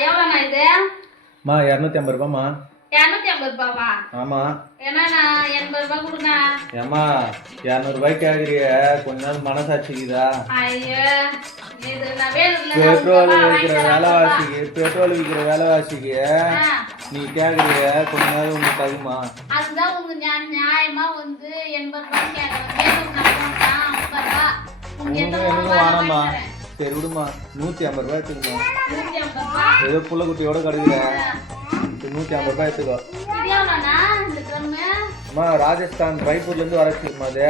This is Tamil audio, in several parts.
எவ்வளோண்ணா இது? மா 250 ரூபாய்மா. 250 ரூபாவா? ஆமா. என்னண்ணா 80 ரூபாய் கொடுண்ணா. ஏம்மா 200 ரூபாய்க்கு கேக்குறிய, கொஞ்ச நாள் மனசாட்சிக்குதா? ஐயோ இது நான் வேணும்ல பெட்ரோல் விற்கிற விலைவாசிக்கு நீ கேக்குறிய, கொஞ்ச நாள் உனக்கு தகுமா? அதுதான் உங்க நியாயமா வந்து 80 ரூபாய் கேட்கறேன். வேணும்னா போட்டா 50 ரூபாய். உனக்கு வேணுமா? சரி விடுமா, 150 ரூபாய் எடுத்துக்கமா. 150 ரூபாய் ஏதோ புள்ள குட்டியோட கிடைக்குற 150 ரூபாய் எடுத்துக்கோ. இது எவ்வளோண்ணா இந்த ட்ரம்மு? அம்மா ராஜஸ்தான் ராய்ப்பூர்ல இருந்து வரச்சுமா. அது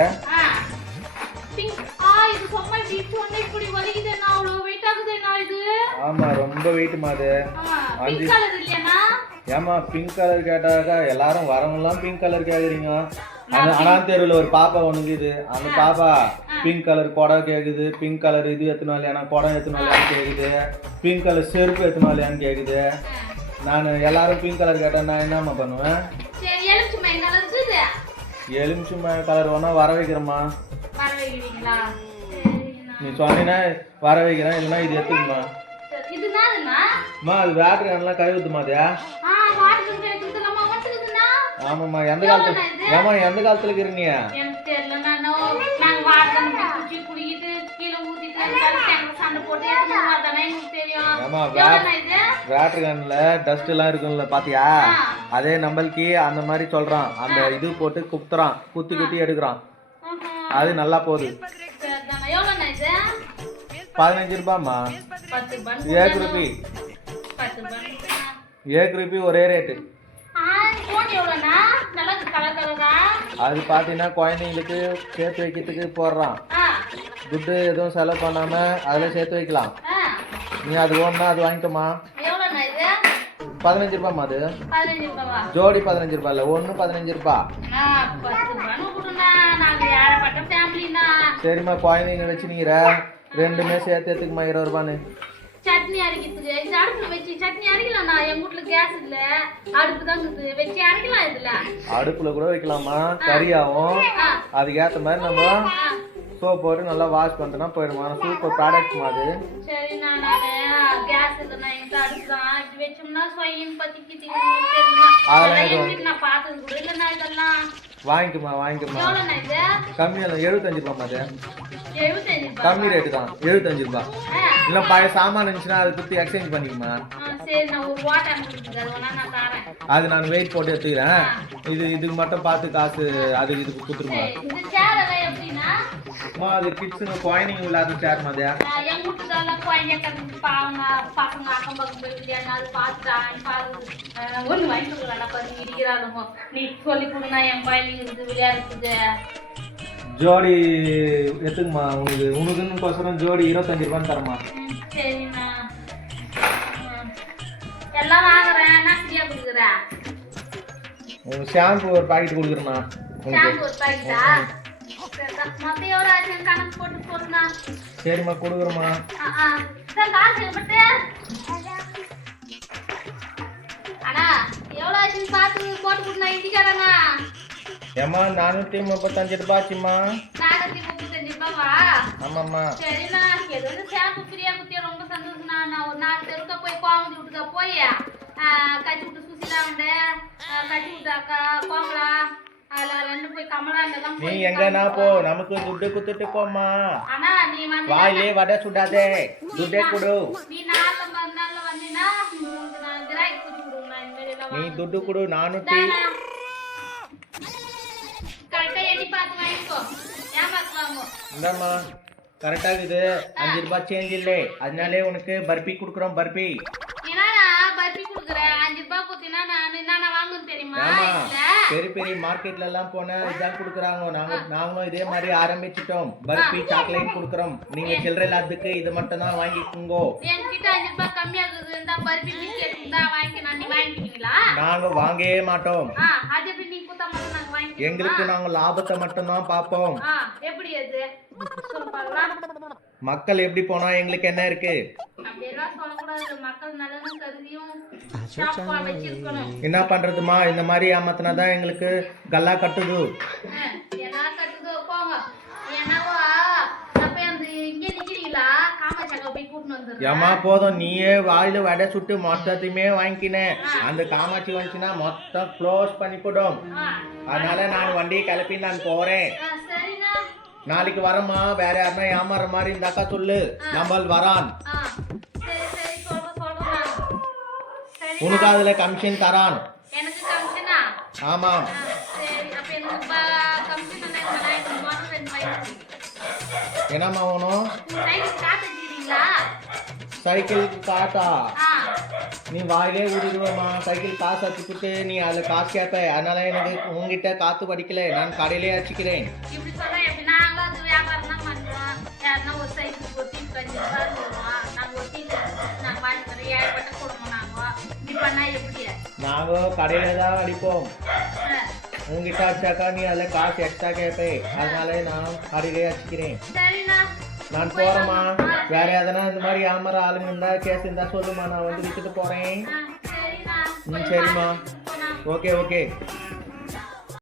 இது சும்மா சொன்ன இப்படி வலிக்குதுண்ணா, அவ்வளோ வெயிட் ஆகுதுண்ணா இது. ஆமா ரொம்ப வெயிட்மா. அது பிங்க் கலர் இல்லையாண்ணா? ஏமா பிங்க் கலர் கேட்டாக்கா எல்லாரும் வரவங்கலாம் பிங்க் கலர் கேக்குறீங்க. அண்ணா தெருவில் ஒரு பாப்பா ஒண்ணுங்குது, அந்த பாப்பா பிங்க் கலர் குடம் கேக்குது, பிங்க் கலர் இது எத்தனாலையானா குடம் எத்தனாலையான்னு கேக்குது, பிங்க் கலர் செருப்பு எத்தனாலையான்னு கேக்குது. நான் எல்லாரும் பிங்க் கலர் கேட்டா நான் என்னம்மா பண்ணுவேன்? எலுமிச்சை கலர் வேணா வர வைக்கிறேம்மா. நீ சொன்னீங்கன்னா வர வைக்கிறேன், இல்லைன்னா இது எடுத்துக்குமா. அது வேட்டர் எல்லாம் கழுவுதுமா. அது ஆமாம்மா. எந்த காலத்துல எந்த காலத்துல இருக்கிறீங்க? வேட்டர் கன்ல டஸ்ட் எல்லாம் இருக்கும்ல பாத்தியா, அதே நம்மளுக்கு அந்த மாதிரி சொல்றான். அந்த இது போட்டு குத்துறான், குத்தி குத்தி எடுக்கிறான். அது நல்லா போகுது. 15 ரூபாய்மா. 1 ரூபி. 1 ரூபி ஒரே ரேட்டு. அது பாத்தீங்கன்னா குழந்தைங்களுக்கு சேர்த்து வைக்கிறதுக்கு போடுறான். துட்டு எதுவும் செலவு பண்ணாம அதுல சேர்த்து வைக்கலாம். நீ அது ஒண்ணா அது வாங்கிக்கோமா. 15 ரூபாய்மா. அது ஜோடி 15 ரூபாய் இல்ல, ஒண்ணு 15 ரூபாய். சரிம்மா, குழந்தைங்க வச்சு நீங்க ரெண்டுமே சேர்த்து எடுத்துக்குமா 20 ரூபான்னு. சட்னி அரைக்கிறதுக்கு இந்த அடுப்புல வச்சு சட்னி அரைக்கலாம்ண்ணா. எங்க வீட்டுல கேஸ் இல்ல, அடுப்பு தான் இருக்குது, வச்சு அரைக்கலாம். இதுல அடுப்புல கூட வைக்கலாமா, கறியாவும். அதுக்கு ஏத்த மாதிரி நம்ம சோப் போட்டு நல்லா வாஷ் பண்ணிட்டோம்னா போயிடுமா. சூப்பர் ப்ராடக்ட் மாதிரி. சரி நான் கேஸ் இல்லைண்ணா, எங்க அடுப்பு தான். இது வச்சோம்னா சொயின் பத்திக்கு தெரியல. நான் பார்த்தது கூட இல்லைண்ணா இதெல்லாம். வாங்கிக்குமா. கம்மியா 75 ரூபாய்மா. அது கம்மி ரேட்டு தான், 75 ரூபாய். இல்ல பழைய சாமான் இருந்துச்சுன்னா அதை கொடுத்து எக்ஸ்சேஞ்ச் பண்ணிக்குமா. அது நான் வெயிட் போட்டு எடுத்துக்கிறேன். இதுக்கு மட்டும் பார்த்து காசு அது இதுக்கு கொடுத்துருமா. அது கிட்ஸுங்க குழந்தைங்க இல்லாத சேர் மாதிரி. ஜோடி எத்துக்குமா. உனக்குன்னு ஜோடி 25 ரூபான்னு தரமா. ஷாம்பு ஒரு பாக்கெட் கொடுக்குறேண்ணா. சரிம்மா கொடுக்குறேம்மா. ஏம்மா 435 ரூபாய்ச்சுமா. ஆமாம்மா. சரிண்ணா, எது வந்து ஷாம்பு ஃப்ரீயா குத்தியா ரொம்ப சந்தோஷம்ண்ணா. நான் ஒரு 4 தெருக்கா போய் கோமதி வீட்டுக்கா போய் கட்டி விட்டு சுசிலா உண்டு, கட்டி விட்டு அக்கா கோமலா, அதுல 2 போய் கமலா இதெல்லாம். நீ எங்கன்னா போ, நமக்கு துட்டு குத்துட்டு போமா. ஆனா நீ வந்து வாயிலே வடை சுடாதே, துட்டே கொடு. நீ 4 நாள்ல வந்தீனா நான் கிராக்கி குத்தி விடுவேன். இந்த மாதிரி எல்லாம் நீ துட்டு கொடு. 400 கரெக்டா எண்ணி பார்த்து வாங்கிக்கோ, ஏமாத்துவாங்க. இந்தாம்மா கரெக்டா இருக்குது. 5 ரூபாய் சேஞ்ச் இல்லை, அதனாலே உனக்கு பர்பி கொடுக்குறோம். பர்பி என்னடா பர்பி கொடுக்குறேன்? 5 ரூபாய் குத்தினா நான் என்ன வாங்குன்னு தெரியுமா? பெரிய மார்க்கெட்ல எல்லாம் போனா இதான் கொடுக்குறாங்க. நாங்களும் இதே மாதிரி ஆரம்பிச்சிட்டோம். பர்பி சாக்லேட் கொடுக்குறோம். நீங்க சில்லறை அதுக்கு இது மட்டும் தான் வாங்கிக்கோங்க. என்கிட்ட 5 ரூபாய் கம்மியா இருக்குது, இந்த பர்பி பிஸ்கெட் தான் வாங்கிக்கலாம். நீ வாங்கிக்கிறீங்களா? நாங்க வாங்கவே மாட்டோம். அது எப்படி நீ குத்தா மட்டும் நாங்க வாங்கிக்கிறோம். எங்களுக்கு நாங்க லாபத்தை மட்டும் தான் பாப்போம். எப்படி அது சொல்லுங்க. மக்கள் எப்படி போனா எங்களுக்கு என்ன இருக்கு? அப்படியெல்லாம் சொல்லக்கூடாது. மக்கள் நல்லதும் கருதியும் வச்சிருக்கணும். என்ன பண்றதுமா, இந்த மாதிரி ஏமாத்தினாதான் எங்களுக்கு கல்லா கட்டுது. என்ன கட்டுதோ போங்க. என்னவோ அப்ப அந்த இங்க நிக்கிறீங்களா, காமாட்சி போய் கூட்டின்னு வந்து வந்துடுறா. ஏமா போதும், நீயே வாயில வடை சுட்டு மொத்தத்தையுமே வாங்கிக்கினேன். அந்த காமாட்சி வந்துச்சுன்னா மொத்தம் க்ளோஸ் பண்ணிவிடும். ஆ, அதனால நான் வண்டியை கிளப்பி நான் போறேன். சரிண்ணா. நாளைக்கு வரமா, வேற யாருன்னா ஏமாற மாதிரி இருந்தாக்கா சொல்லு, நம்மள் வரான். ஆ, சரி சரி சொல்றேன். சரி, உனக்கு அதுல கமிஷன் தரான். எனக்கு கமிஷனா? ஆமாம். சரி, அப்ப எனக்கு கமிஷன் எனக்கு முதல்ல 2 வயசு. என்னம்மா வேணும்? சைக்கிள் காத்து வச்சுக்கிறீங்களா? சைக்கிள் காசா? ஆ, நீ வாயிலே விடுடுவோம்மா. சைக்கிள் காசு வச்சுக்கிட்டு நீ அதில் காசு கேட்ப. அதனால எனக்கு உங்ககிட்ட காத்து படிக்கல, நான் கடையிலே வச்சுக்கிறேன். இப்படி சொன்னா எப்படி? நாங்க அது வியாபாரம் தான் பண்றோம். யாருன்னா ஒரு சைக்கிள் ஒட்டி 5 ரூபாய் தருவோம். நாங்க ஒட்டி நாங்க வாங்கிக்கிறோம். ஏழைப்பட்ட குடும்பம் நாங்க. இப்படி பண்ணா எப்படி? நாங்கள் கடையில தான் அடிப்போம். ஆ, உங்ககிட்ட வச்சாக்கா நீ அதில் காசு எக்ஸ்ட்ரா கேட்பே. அதனால நான் கடையிலே வச்சுக்கிறேன். சரிண்ணா. நான் போறேம்மா. வேற எதனா இந்த மாதிரி ஏமாற ஆளுங்க இருந்தா கேஸ் இருந்தா சொல்லுமா, நான் வந்து விட்டுட்டு போறேன். சரிண்ணா. சரிம்மா. போனா. Okay okay.